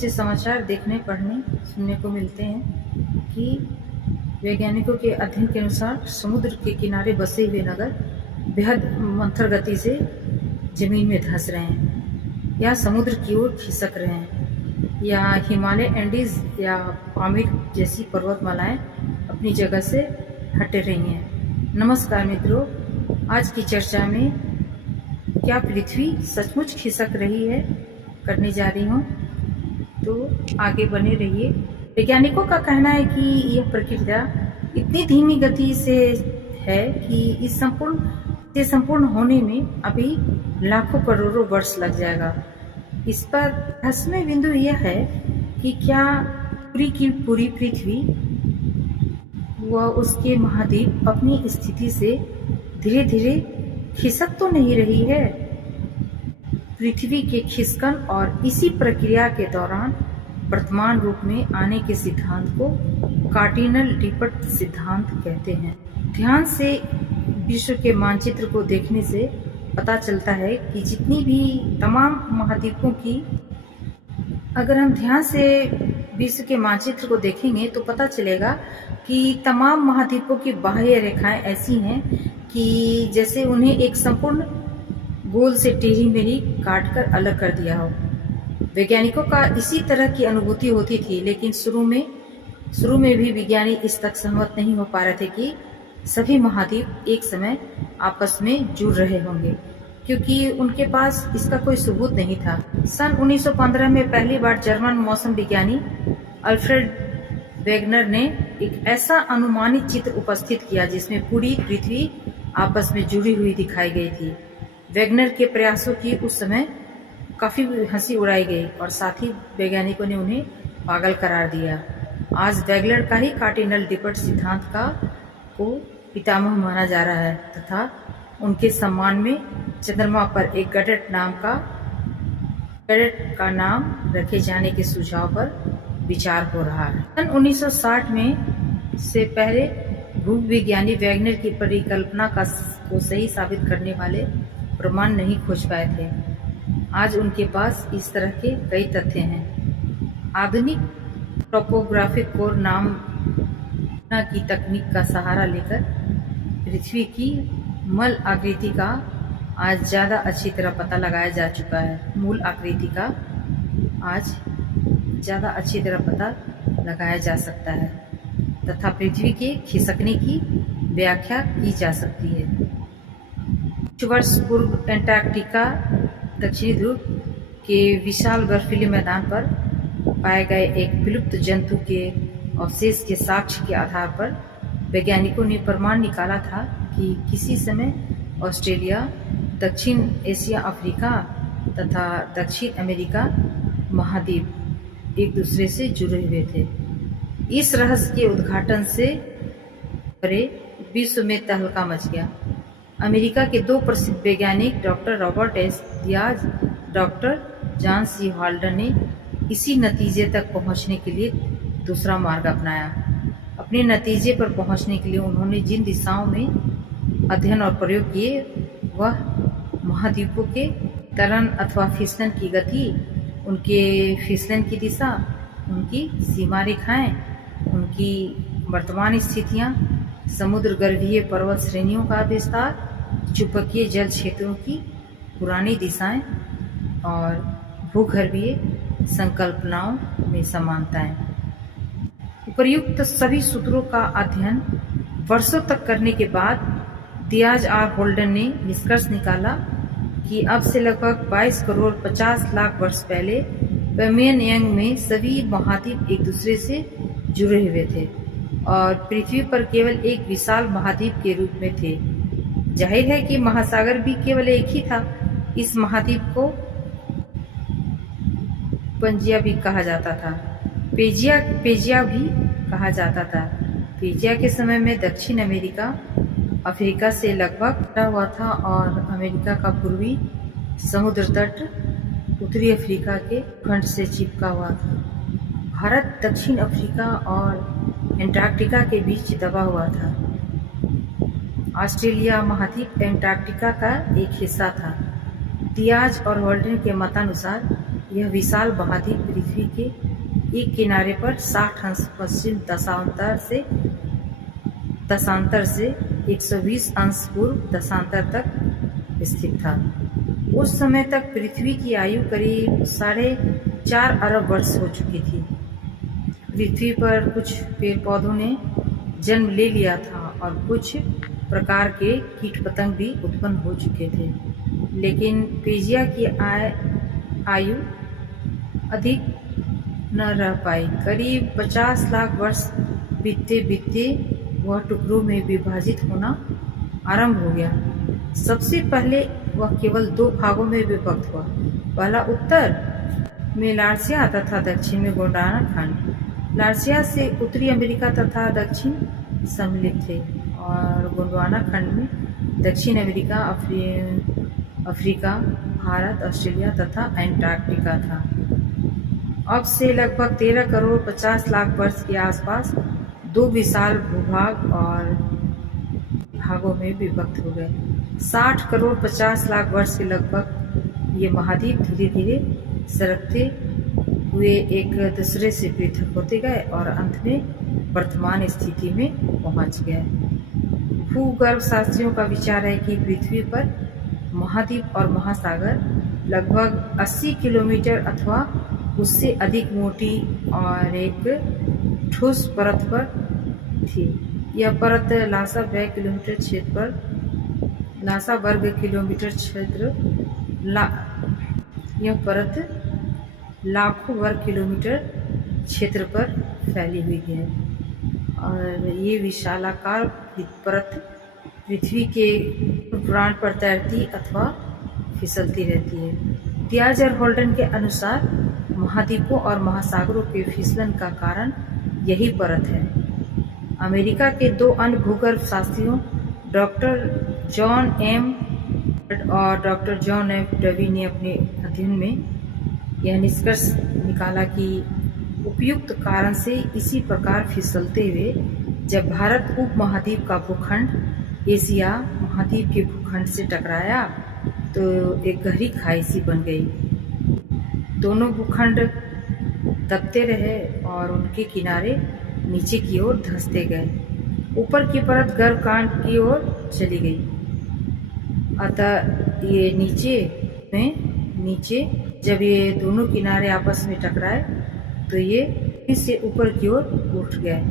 से समाचार देखने, पढ़ने, सुनने को मिलते हैं कि वैज्ञानिकों के अध्ययन के अनुसार समुद्र के किनारे बसे हुए नगर बेहद मंथर गति से जमीन में धंस रहे हैं या समुद्र की ओर खिसक रहे हैं या हिमालय, एंडीज या पामीर जैसी पर्वतमालाएं अपनी जगह से हट रही हैं। नमस्कार मित्रों, आज की चर्चा में क्या पृथ्वी सचमुच खिसक रही है करने जा रही हूँ, तो आगे बने रहिए। वैज्ञानिकों का कहना है कि यह प्रक्रिया इतनी धीमी गति से है कि इस संपूर्ण होने में अभी लाखों करोड़ों वर्ष लग जाएगा। इस पर रहस्यमय बिंदु यह है कि क्या पूरी की पूरी पृथ्वी व उसके महाद्वीप अपनी स्थिति से धीरे धीरे खिसक तो नहीं रही है। पृथ्वी के खिसकन और इसी प्रक्रिया के दौरान वर्तमान रूप में आने के सिद्धांत को कार्डिनल डिपट सिद्धांत कहते हैं। ध्यान से विश्व के मानचित्र को देखने से पता चलता है कि जितनी भी तमाम महाद्वीपों की, अगर हम ध्यान से विश्व के मानचित्र को देखेंगे तो पता चलेगा कि तमाम महाद्वीपों की बाह्य रेखाएं ऐसी हैं कि जैसे उन्हें एक संपूर्ण गोल से टेढ़ी मेढ़ी काटकर अलग कर दिया हो। वैज्ञानिकों का इसी तरह की अनुभूति होती थी, लेकिन शुरू में भी विज्ञानी इस तक सहमत नहीं हो पा रहे थे कि सभी महाद्वीप एक समय आपस में जुड़ रहे होंगे, क्योंकि उनके पास इसका कोई सबूत नहीं था। सन 1915 में पहली बार जर्मन मौसम विज्ञानी अल्फ्रेड वेगनर ने एक ऐसा अनुमानित चित्र उपस्थित किया जिसमें पूरी पृथ्वी आपस में जुड़ी हुई दिखाई गई थी। वेगनर के प्रयासों की उस समय काफी हंसी उड़ाई गई और साथ ही वैज्ञानिकों ने उन्हें पागल करार दिया। आज वेगनर का ही कार्डिनल डिपट सिद्धांत को पितामह माना जा रहा है तथा उनके सम्मान में चंद्रमा पर एक गैडेट का नाम रखे जाने के सुझाव पर विचार हो रहा है। सन 1960 में से पहले भूविज्ञानी वेगनर की परिकल्पना को सही साबित करने वाले प्रमाण नहीं खोज पाए थे। आज उनके पास इस तरह के कई तथ्य हैं। आधुनिक टोपोग्राफिक कोर नाम की तकनीक का सहारा लेकर पृथ्वी की मूल आकृति का आज ज्यादा अच्छी तरह पता लगाया जा चुका है। मूल आकृति का आज ज्यादा अच्छी तरह पता लगाया जा सकता है तथा पृथ्वी के खिसकने की व्याख्या की जा सकती है। कुछ वर्ष पूर्व एंटार्क्टिका दक्षिणी ध्रुव के विशाल बर्फीले मैदान पर पाए गए एक विलुप्त जंतु के अवशेष के साक्ष्य के आधार पर वैज्ञानिकों ने प्रमाण निकाला था कि किसी समय ऑस्ट्रेलिया, दक्षिण एशिया, अफ्रीका तथा दक्षिण अमेरिका महाद्वीप एक दूसरे से जुड़े हुए थे। इस रहस्य के उद्घाटन से परे विश्व में तहलका मच गया। अमेरिका के दो प्रसिद्ध वैज्ञानिक doctor Robert S Dietz, doctor John C Haldane ने इसी नतीजे तक पहुंचने के लिए दूसरा मार्ग अपनाया। अपने नतीजे पर पहुंचने के लिए उन्होंने जिन दिशाओं में अध्ययन और प्रयोग किए वह महाद्वीपों के तरन अथवा फिसलन की गति, उनके फिसलन की दिशा, उनकी सीमा रेखाएं, उनकी वर्तमान स्थितियां, समुद्र गर्भीय पर्वत श्रेणियों का विस्तार, चुंबकीय जल क्षेत्रों की पुरानी दिशाएं और भूगर्भीय संकल्पनाओं में समानताएं। उपर्युक्त सभी सूत्रों का अध्ययन वर्षों तक करने के बाद दियाज और होल्डन ने निष्कर्ष निकाला कि अब से लगभग 22 करोड़ 50 लाख वर्ष पहले पर्मियन युग में सभी महाद्वीप एक दूसरे से जुड़े हुए थे और पृथ्वी पर केवल एक विशाल महाद्वीप के रूप में थे। जाहिर है कि महासागर भी केवल एक ही था। इस महाद्वीप को पंजिया भी कहा जाता था, पेजिया भी कहा जाता था। पेजिया के समय में दक्षिण अमेरिका अफ्रीका से लगभग कटा हुआ था और अमेरिका का पूर्वी समुद्र तट उत्तरी अफ्रीका के खंड से चिपका हुआ था। भारत दक्षिण अफ्रीका और एंटार्क्टिका के बीच दबा हुआ था। ऑस्ट्रेलिया महाद्वीप एंटार्क्टिका का एक हिस्सा था। दियाज और होल्डन के मतानुसार यह विशाल महाद्वीप पृथ्वी के एक किनारे पर 60 अंश पश्चिम दशांतर से 120 अंश पूर्व दशांतर तक स्थित था। उस समय तक पृथ्वी की आयु करीब 4.5 अरब वर्ष हो चुकी थी। पृथ्वी पर कुछ पेड़ पौधों ने जन्म ले लिया था और कुछ प्रकार के कीट पतंग भी उत्पन्न हो चुके थे, लेकिन पेजिया की आयु अधिक न रह पाई। करीब 50 लाख वर्ष बीतते बीतते वह टुकड़ों में विभाजित होना आरंभ हो गया। सबसे पहले वह केवल 2 भागों में विभक्त हुआ, पहला उत्तर में लार्सिया तथा दक्षिण में गोंडवाना खंड। लार्सिया से उत्तरी अमेरिका तथा दक्षिण सम्मिलित थे और गोंडवाना खंड में दक्षिण अमेरिका, अफ्रीका, भारत, ऑस्ट्रेलिया तथा एंटार्क्टिका था। अब से लगभग 13 करोड़ 50 लाख वर्ष के आसपास 2 विशाल भूभाग और भागों में विभक्त हो गए। 60 करोड़ 50 लाख वर्ष के लगभग ये महाद्वीप धीरे धीरे सरकते हुए एक दूसरे से पृथक होते गए और अंत में वर्तमान स्थिति में पहुंच गए। भूगर्भ शास्त्रियों का विचार है कि पृथ्वी पर महाद्वीप और महासागर लगभग 80 किलोमीटर अथवा उससे अधिक मोटी और एक ठोस परत पर थी। यह परत लासा वर्ग किलोमीटर क्षेत्र यह परत लाखों वर्ग किलोमीटर क्षेत्र पर फैली हुई है और ये विशालाकार परत पृथ्वी के प्रांत पर तैरती अथवा फिसलती रहती है। डियाज और होल्डन के अनुसार महाद्वीपों और महासागरों के फिसलन का कारण यही परत है। अमेरिका के 2 अन्य भूगर्भ शास्त्रियों डॉक्टर जॉन एम और डॉक्टर जॉन एफ डवी ने अपने अध्ययन में यह निष्कर्ष निकाला कि उपयुक्त कारण से इसी प्रकार फिसलते हुए जब भारत उपमहाद्वीप का भूखंड एशिया महाद्वीप के भूखंड से टकराया तो एक गहरी खाई सी बन गई। दोनों भूखंड दबते रहे और उनके किनारे नीचे की ओर धंसते गए। ऊपर की परत गर्भकांड की ओर चली गई, अतः ये नीचे जब ये दोनों किनारे आपस में टकराए तो ये फिर से ऊपर की ओर उठ गए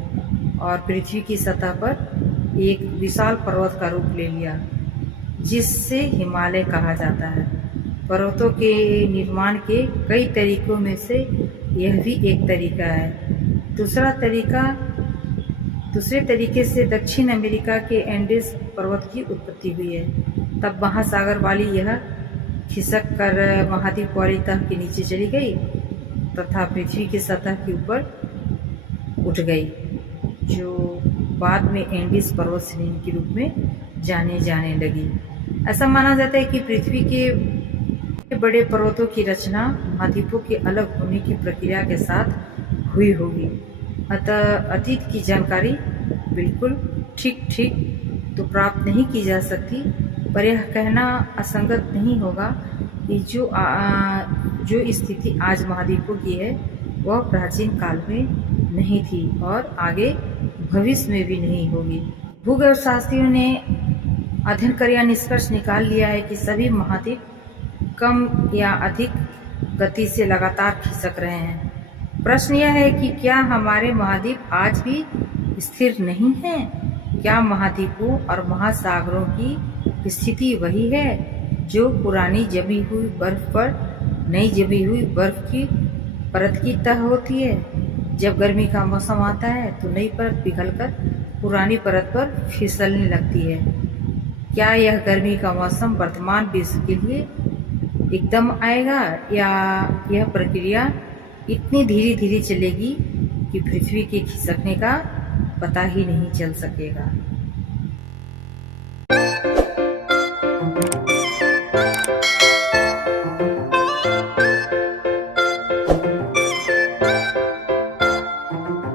और पृथ्वी की सतह पर एक विशाल पर्वत का रूप ले लिया, जिससे हिमालय कहा जाता है। पर्वतों के निर्माण के कई तरीकों में से यह भी एक तरीका है। दूसरे तरीके से दक्षिण अमेरिका के एंडीज पर्वत की उत्पत्ति हुई है। तब महासागर वाली यह खिसक कर महाद्वीप वाली तह के नीचे चली गई तथा पृथ्वी की सतह के ऊपर उठ गई, जो बाद में एंडीज पर्वत श्रेणी के रूप में जाने लगी। ऐसा माना जाता है कि पृथ्वी के बड़े पर्वतों की रचना महाद्वीपों के अलग होने की प्रक्रिया के साथ हुई होगी। अतः अतीत की जानकारी बिल्कुल ठीक तो प्राप्त नहीं की जा सकती, पर यह कहना असंगत नहीं होगा कि जो स्थिति आज महाद्वीपों की है वह प्राचीन काल में नहीं थी और आगे भविष्य में भी नहीं होगी। भूगर्भ शास्त्रियों ने अध्ययन कर यह निष्कर्ष निकाल लिया है कि सभी महाद्वीप कम या अधिक गति से लगातार खिसक रहे हैं। प्रश्न यह है कि क्या हमारे महाद्वीप आज भी स्थिर नहीं हैं? क्या महाद्वीपों और महासागरों की स्थिति वही है जो पुरानी जमी हुई बर्फ पर नई जमी हुई बर्फ की परत की तह होती है? जब गर्मी का मौसम आता है तो नई परत पिघलकर पुरानी परत पर फिसलने लगती है। क्या यह गर्मी का मौसम वर्तमान विश्व के लिए एकदम आएगा या यह प्रक्रिया इतनी धीरे चलेगी कि पृथ्वी के खिसकने का पता ही नहीं चल सकेगा?